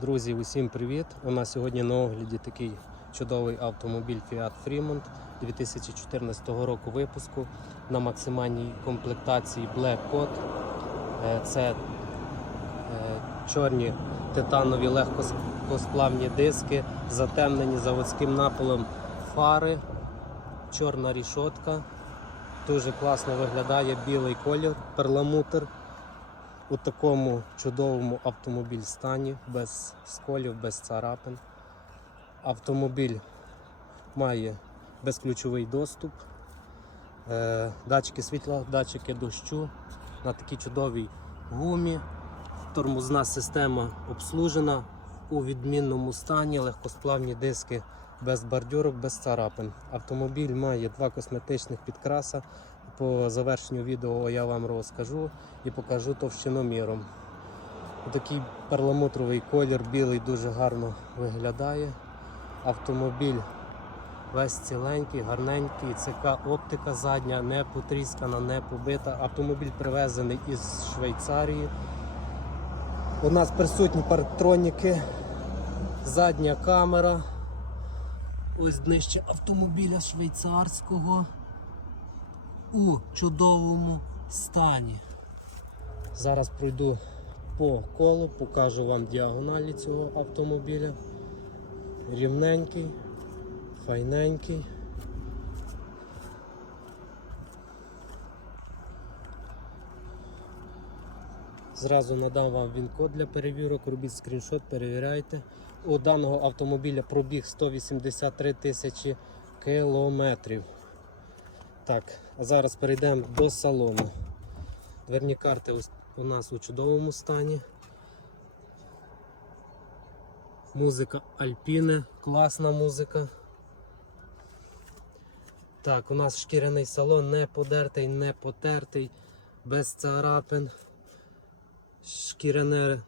Друзі, усім привіт! У нас сьогодні на огляді такий чудовий автомобіль Fiat Fremont 2014 року випуску на максимальній комплектації Black Code. Е, Це е, чорні титанові легкосплавні диски, затемнені заводським напилом фари, чорна рішотка. Дуже класно виглядає білий колір, перламутр у такому чудовому автомобіль стані, без сколів, без царапин. Автомобіль має безключовий доступ, е, датчики світла, датчики дощу на такій чудовій гумі. Тормозна система обслужена у відмінному стані, легкосплавні диски без бордюрок, без царапин. Автомобіль має два косметичних підкраса. По завершенню відео я вам розкажу і покажу товщиноміром. Такий перламутровий колір білий дуже гарно виглядає. Автомобіль весь ціленький, гарненький, ЦК оптика задня, не потріскана, не побита. Автомобіль привезений із Швейцарії. У нас присутні парктроніки, задня камера. Ось днище автомобіля швейцарського у чудовому стані. Зараз пройду по колу, покажу вам діагоналі цього автомобіля. Рівненький, файненький. Зразу надам вам він-код для перевірок, робіть скріншот, перевіряйте. У даного автомобіля пробіг 183 тисячі кілометрів. Так, а зараз перейдемо до салону. Дверні карти у нас у чудовому стані. Музика Альпіне, класна музика. Так, у нас шкіряний салон не подертий, не потертий, без царапин. Шкіряне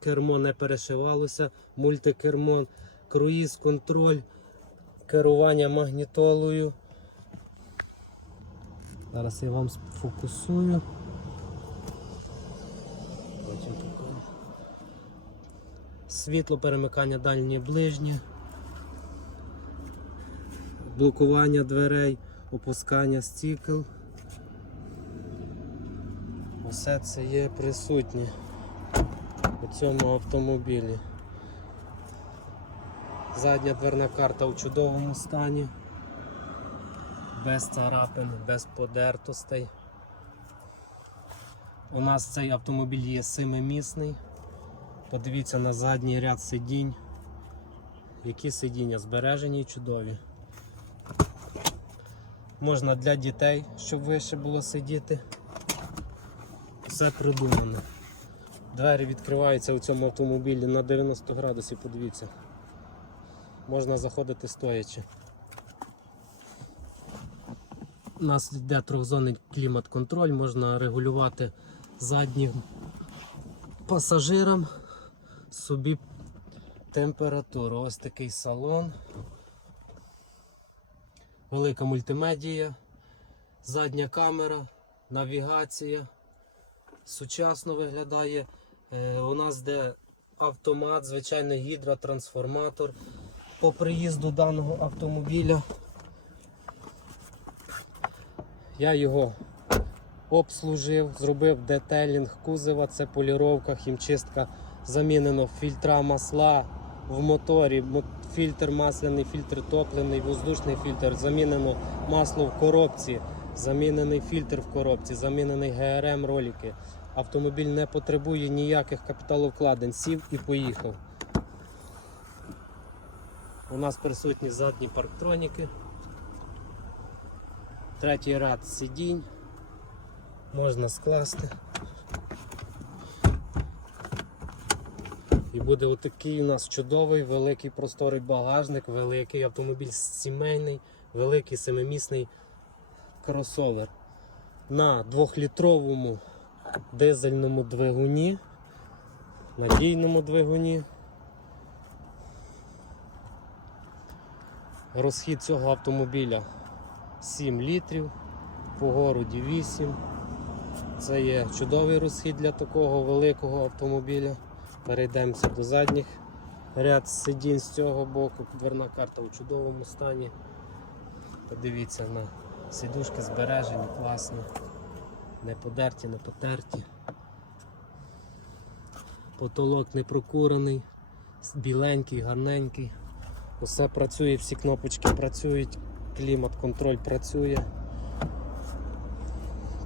кермо не перешивалося, мультикермо, круїз, контроль, керування магнітолою. Зараз я вам сфокусую. Світло перемикання дальнє ближнє, блокування дверей, опускання стікл. Усе це є присутнє у цьому автомобілі. Задня дверна карта у чудовому стані без царапин, без подертостей. У нас цей автомобіль є семимісний. Подивіться на задній ряд сидінь. Які сидіння збережені і чудові. Можна для дітей, щоб вище було сидіти. Все придумано. Двері відкриваються у цьому автомобілі на 90 градусів, подивіться. Можна заходити стоячи. У нас йде трьохзонний клімат-контроль, можна регулювати заднім пасажирам собі температуру. Ось такий салон. Велика мультимедія, задня камера, навігація. Сучасно виглядає. Е, у нас де автомат, звичайно, гідротрансформатор. По приїзду даного автомобіля я його обслужив, зробив детелінг кузова, це поліровка, хімчистка, замінено фільтра масла в моторі, фільтр масляний, фільтр топливний, воздушний фільтр, замінено масло в коробці, замінений фільтр в коробці, замінений ГРМ ролики. Автомобіль не потребує ніяких капіталовкладень, сів і поїхав. У нас присутні задні парктроніки. Третій ряд сидінь. Можна скласти. І буде отакий у нас чудовий, великий просторий багажник, великий автомобіль сімейний, великий семимісний кросовер. На двохлітровому дизельному двигуні, надійному двигуні. Розхід цього автомобіля 7 літрів, по городі 8. Це є чудовий розхід для такого великого автомобіля. Перейдемося до задніх Ряд сидінь з цього боку, дверна карта у чудовому стані. Подивіться на сидушки збережені, класно. Не подерті, не потерті. Потолок не прокурений, біленький, гарненький. Усе працює, всі кнопочки працюють, клімат-контроль працює.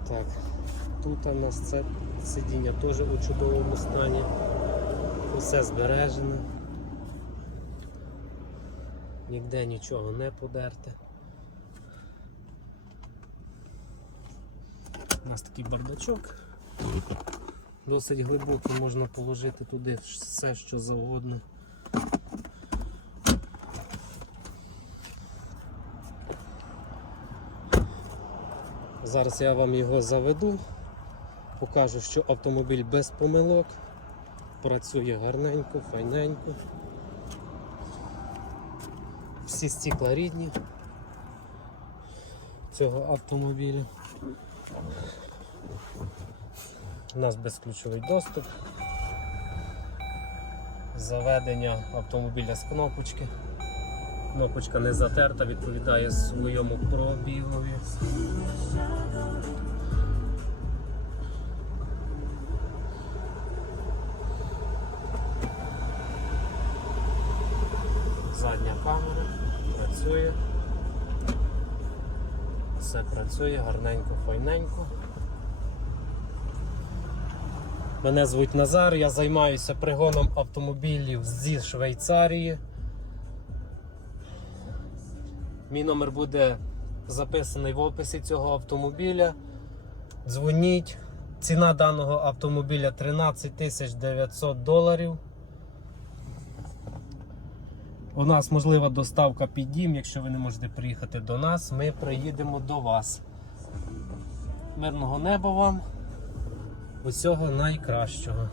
Так, тут у нас це сидіння теж у чудовому стані. Усе збережено. Ніде нічого не подерте. У нас такий бардачок. Досить глибокий, можна положити туди все, що завгодно. Зараз я вам його заведу, покажу, що автомобіль без помилок, працює гарненько, файненько. Всі стікла рідні цього автомобіля. У нас безключовий доступ. Заведення автомобіля з кнопочки. Кнопочка не затерта, відповідає своєму пробігові. Задня камера працює. Все працює гарненько, файненько. Мене звуть Назар, я займаюся пригоном автомобілів зі Швейцарії. Мій номер буде записаний в описі цього автомобіля. Дзвоніть. Ціна даного автомобіля 13 900 доларів. У нас можлива доставка під дім, якщо ви не можете приїхати до нас, ми приїдемо до вас. Мирного неба вам. Усього найкращого.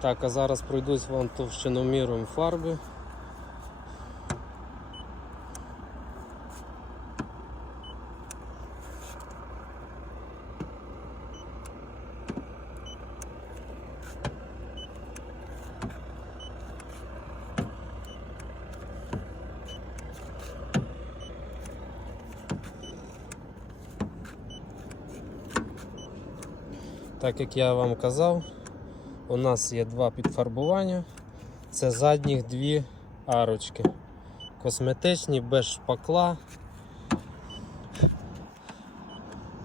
Так, а зараз пройдусь вам товщиноміром фарби. Так як я вам казав, у нас є два підфарбування. Це задніх дві арочки. Косметичні, без шпакла.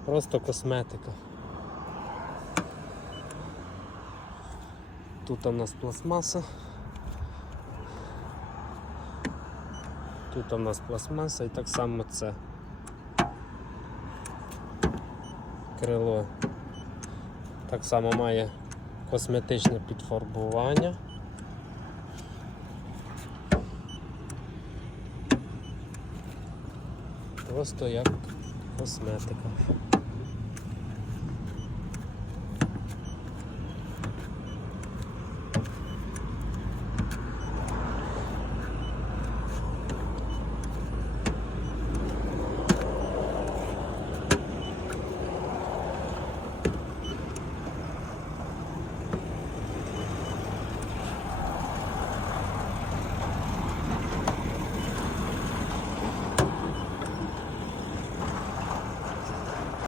Просто косметика. Тут у нас пластмаса. Тут у нас пластмаса і так само це крило. Так само має косметичне підфарбування. Просто як косметика.